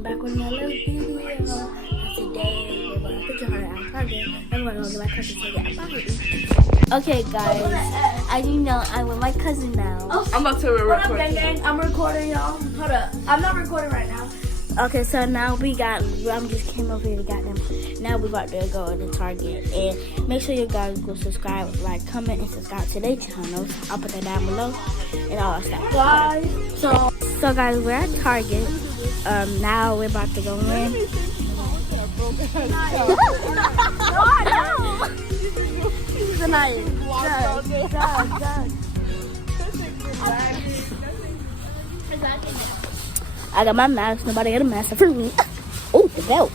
I'm back with another video. Today we're going to Fidget at Target. I'm going to go to my cousin's to get a Okay, guys. As you know, I'm with my cousin now. I'm about to record. Hold up, gang. I'm recording, y'all. Hold up. I'm not recording right now. Okay, so now we got. I just came over here to get them. Now we're about to go to Target and make sure you guys go subscribe, like, comment, and subscribe to their channel. I'll put that down below and all that stuff. Guys, so guys, we're at Target. Now we're about to go in. I got my mask. Nobody got a mask for me. Oh, the belt.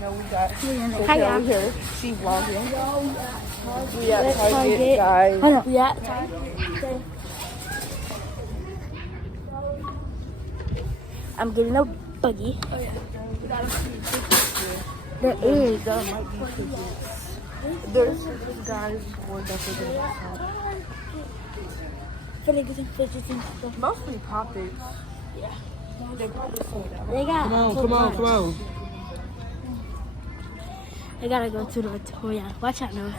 No, we got Hi, y'all. here. She vlogging. We at Target, guys. Hold on. We at Target. I'm getting a buggy. Oh, yeah. There is. There's guys were definitely Fidget. mostly poppets. Yeah. They probably sold out. They got. Come on. I gotta go to the toy. Watch out now.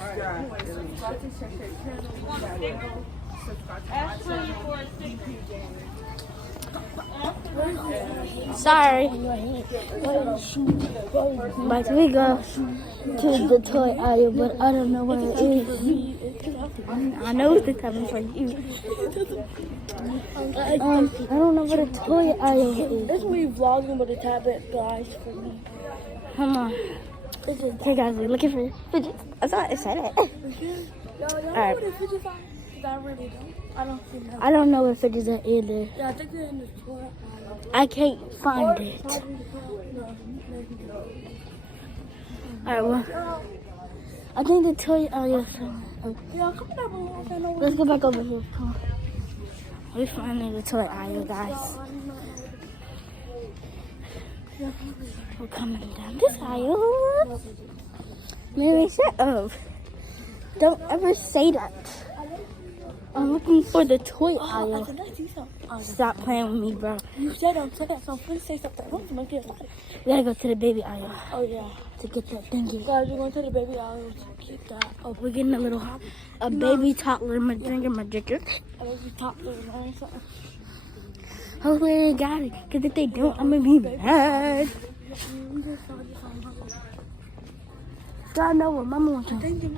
Sorry. But we go to the toy aisle, but I don't know where it is. I know it's coming from you. I don't know where the toy aisle is. This is me vlogging with a tablet, guys, for me. Come on. Okay, guys, we're looking for Fidget. I thought I said it. Alright. I really don't. I don't see them. I don't know if Fidget's are either. Yeah, I think they're in the toy. I can't find it. Alright, well, I think the toy aisle. Yeah, come down below. Let's go back over here. Come on. We finding the toy aisle, guys. We're coming down this aisle. Mary, shut up. Don't ever say that. I'm looking for the toy aisle. Stop playing with me, bro. You said don't say that, so please say something. Don't make it like. We gotta go to the baby aisle Oh, yeah. to get that thingy. Guys, we're going to the baby aisle to get that. Oh, we're getting a baby toddler majigger. A baby toddler or something. Hopefully they got it. Because if they don't, I'm going to be mad. So I know what Mama wants to do.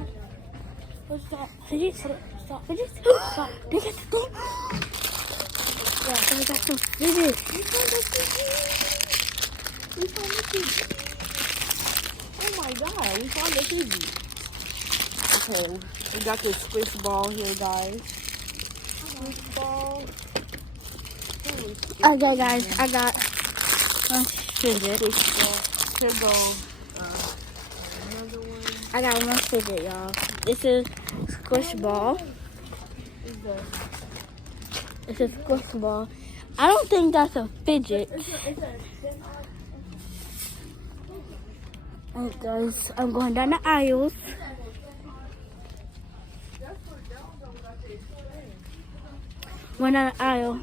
Stop. Fidget. Stop. Fidget. Stop. They got the thing. Yeah, they got some Fidget. We found the TV. Oh my god, we found the TV. Okay, we got this squish ball here, guys. Squish ball. Okay, guys, I got Fidget. Squish ball. Here goes another one. I got one Fidget, y'all. This is squish ball. It's a squish ball. I don't think that's a Fidget. Alright, guys, I'm going down the aisles. Going down the aisle.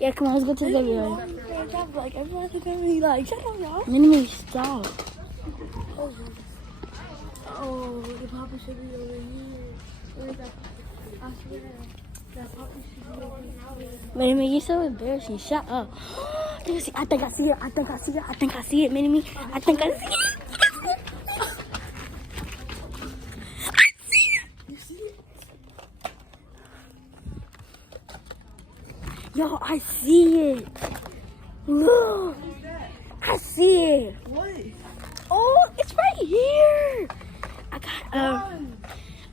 Yeah, come on, let's go to the video. Like, everyone's gonna be like, shut up, y'all. Minnie, stop. Oh, the Papa should be over here. Where is that? I swear. That Papa should be over here. Minnie, you're so embarrassing. Shut up. I think I see it. I think I see it. I think I see it, Minnie. I think I see it. You see it? Yo, I see it. Look. I see it. What? Oh, it's right here. I got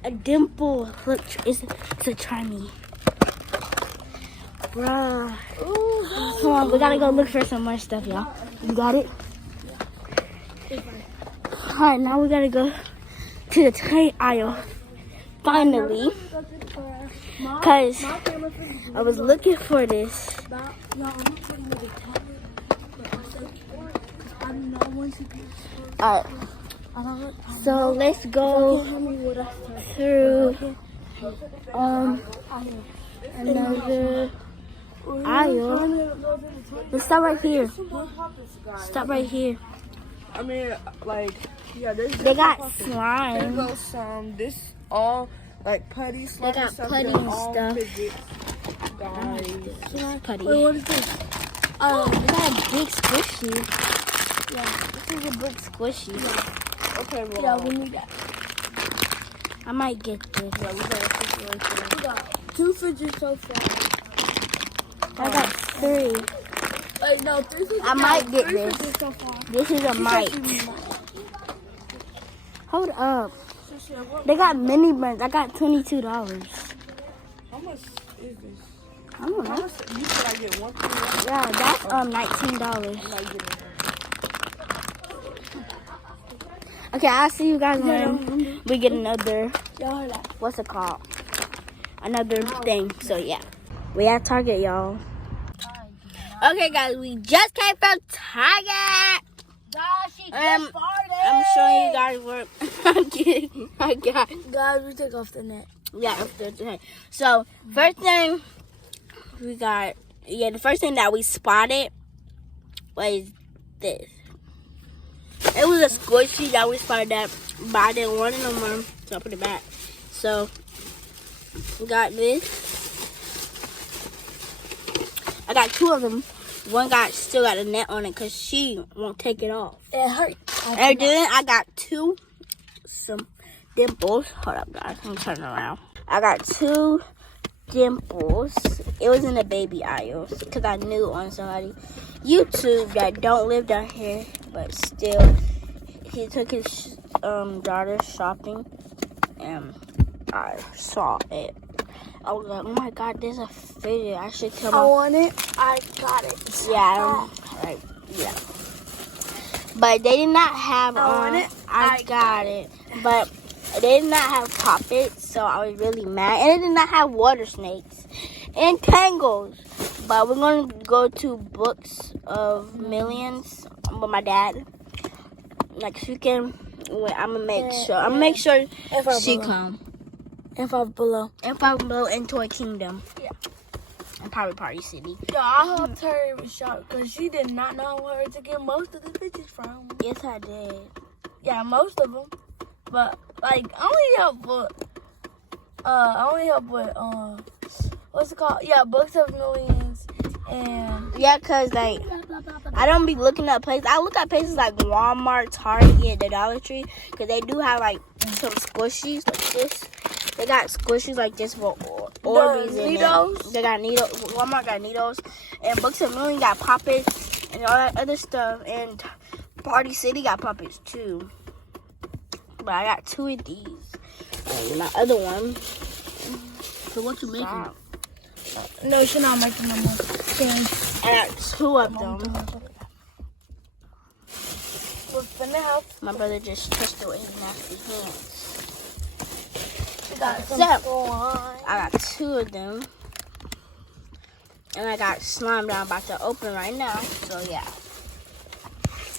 a dimple. Look, it's a try me. Bruh. Ooh, Come on, we gotta go look for some more stuff, y'all. You got it? Alright, now we gotta go to the toy aisle finally. Because I was looking for this. Alright. So let's go through another aisle. Let's stop right here. Stop right here. I mean, like, yeah, They got there slime. goes some. This all like putty slime. They got stuff. putty They're and all stuff. Fidget, guys. Putty. Wait, what is this? They got a big squishy. Yeah, this is a big squishy. Okay, well, Yeah, we need that. I might get this. yeah, we got a situation. We got 2 fidgets so far. I got 3. Wait, no, 3 fidgets. I might get 3 this. fidgets so far. This is a mic. Hold up. They got mini burns. I got $22. How much is this? I don't How know. much? You said I get one thing. Yeah, that's $19. I'm not getting it. Okay, I'll see you guys when we get another, Y'all heard that? what's it called? Another thing. So yeah, we at Target, y'all. Okay, guys, we just came from Target. Guys, she Um, just farted. I'm showing you guys where I'm getting. I got. Guys, we took off the net. Yeah, after today. So first thing we got, the first thing that we spotted was this. It was a squishy that we spotted that, but I didn't want it no more, so I put it back. So we got this. I got 2 of them. One still got a net on it because she won't take it off. It hurt. And then I got 2 some dimples. Hold up, guys. Let me turn it around. I got 2 dimples. It was in the baby aisle because I knew on somebody YouTube that don't live down here, but still, he took his daughter shopping, and I saw it. I was like, oh my God, there's a fidget. I should tell I my want it. I got it. yeah, yeah. But they did not have. I want it. I got it, but they did not have poppets, so I was really mad. And it did not have water snakes and tangles. But we're gonna go to Books of Millions with my dad next weekend. I'm gonna make sure. I'm gonna make sure she come. And 5 below. And Five Below and Toy Kingdom. Yeah. And probably Party City. Yeah, I helped her with shop because she did not know where to get most of the fidgets from. Yes, I did. Yeah, most of them. But like, I only help with what's it called? Yeah, Books of Millions and Yeah, cause like I don't be looking at places. I look at places like Walmart, Target, the Dollar Tree, cause they do have like some squishies like this. They got squishies like this for Orbeez and Needles? They got needles. Walmart got needles, and Books of Millions got poppets and all that other stuff. And Party City got poppets too. But I got 2 of these. And my other one. so what you making? Stop. No, she's not making no more. I got 2 of them. We're finna help. My brother just touched away his nasty hands. We got some So, slime. I got 2 of them. And I got slime that I'm about to open right now. So yeah.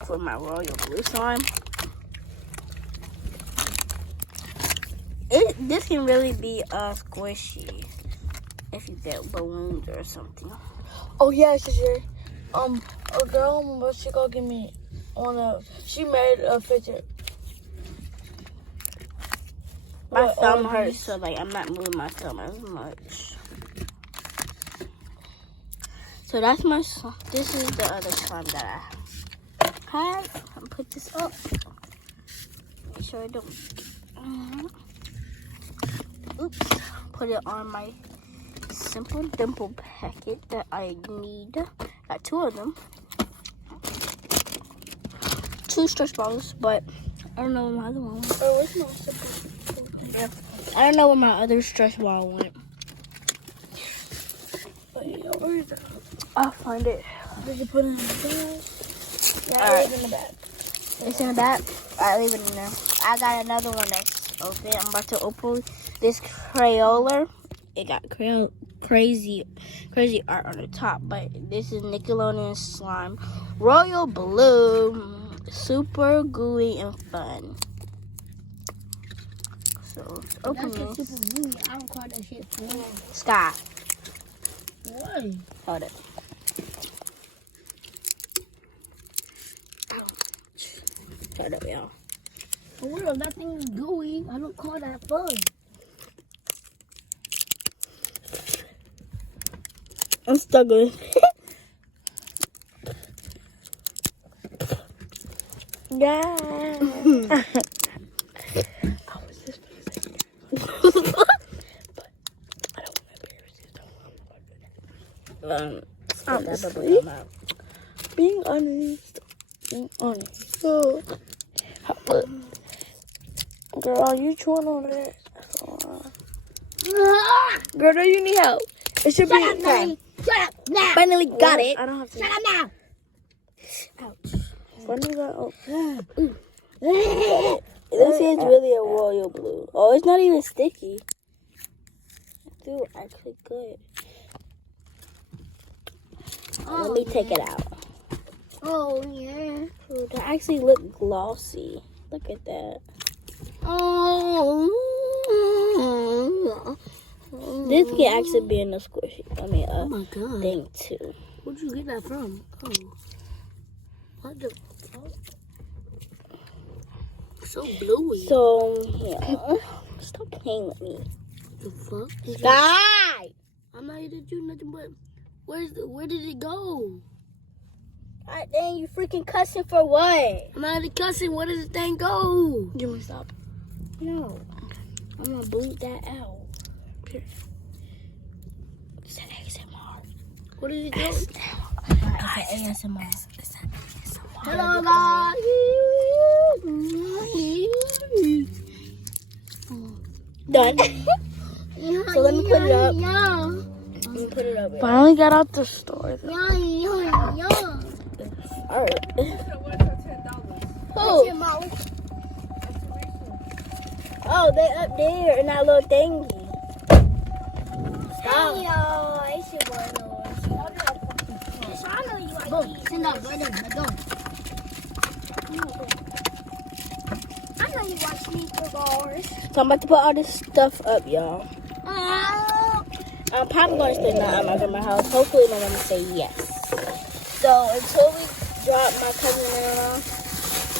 For my royal blue slime. This can really be squishy if you get balloons or something. Oh yeah, sister. A girl, she go give me she made a fidget. My What, thumb Orbeez? hurts, so like I'm not moving my thumb as much. So that's my slime. This is the other slime that I have. I'll put this up. Make sure I don't. Oops. Put it on my simple dimple packet that I need. Got 2 of them. 2 stretch balls, but I don't know where my other one went. Oh, where's my simple? I don't know where my other stretch ball went. Wait, where is it? I'll find it. Did you put it in the bag? Yeah, Alright. it's in the bag. It's in the back. I leave it in there. I got another one that's open. I'm about to open this Crayola. It got crazy art on the top, but this is Nickelodeon slime, royal blue, super gooey and fun. So let's open That's this. super gooey. I don't call that shit fun. Sky, Why? hold it. Hold up, y'all. For real, that thing is gooey. I don't call that fun. I'm stuck with yeah. I was just honestly, being honest. So, girl, you chewing on it. Girl, do you need help? It should Shut up, be Nelly. Shut up now. Finally got it. I don't have to. Shut up now. Ouch. Finally got. Oh. This is really a royal blue. Oh, it's not even sticky. Dude, actually good. Let me take it out. Oh, yeah. Ooh, they actually look glossy. Look at that. Oh. This can actually be in a squishy. I mean, Oh my god. thing too. Where'd you get that from? Oh. What the fuck? So bluey. So, yeah. Stop playing with me. The fuck? Sky! I'm not here to do nothing but. Where did it go? Alright, then you freaking cussing for what? I'm not cussing. Where did the thing go? You want to stop? No. I'm gonna bleep that out. Here. It's an ASMR. Where did it go? It's ASMR. It's an ASMR. Hello, guys. Done. So let me put it up. Yeah. Let me put it up. Finally got out the store. Yeah. Alright. What's your mouth? Oh, they up there in that little thingy. Stop. Yo, it's your boy, Lord. I know you like these. Sit down, right there, right there. I know you watch sneaker bars. So I'm about to put all this stuff up, y'all. I'm probably going to spend the night at my grandma's house. Hopefully my mama say yes. So until we drop my cousin in law,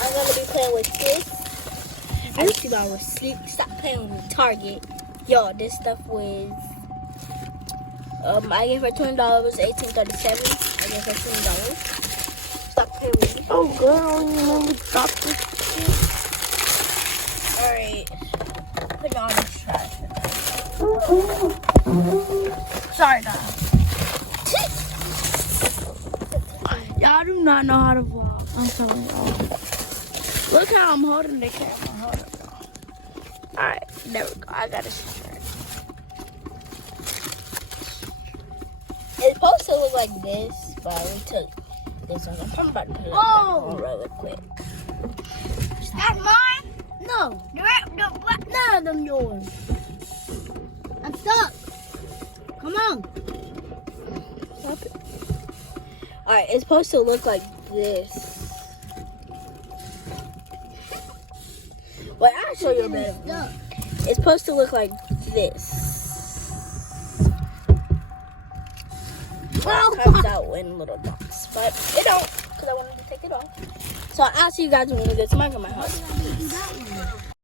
I'm going to be playing with this. I just about to sleep. Stop playing with Target. Yo, this stuff was... I gave her $20, $18.37. I gave her $20. Stop playing with me. Oh, girl, you want me to stop this? Alright. Put all this trash. Sorry, guys. Y'all do not know how to vlog. I'm telling y'all. Look how I'm holding the camera. Hold up, y'all. Alright, there we go. I got it straight. It's supposed to look like this, but we took this one. I'm about to put it on really quick. That's mine? No. None of them yours. I'm stuck. Come on. Stop it. Alright, it's supposed to look like this. Wait, I'll show you a better one. It's supposed to look like this. Well, it comes out in little dots, but it don't, because I wanted to take it off. So I'll see you guys when we get to my grandma's house.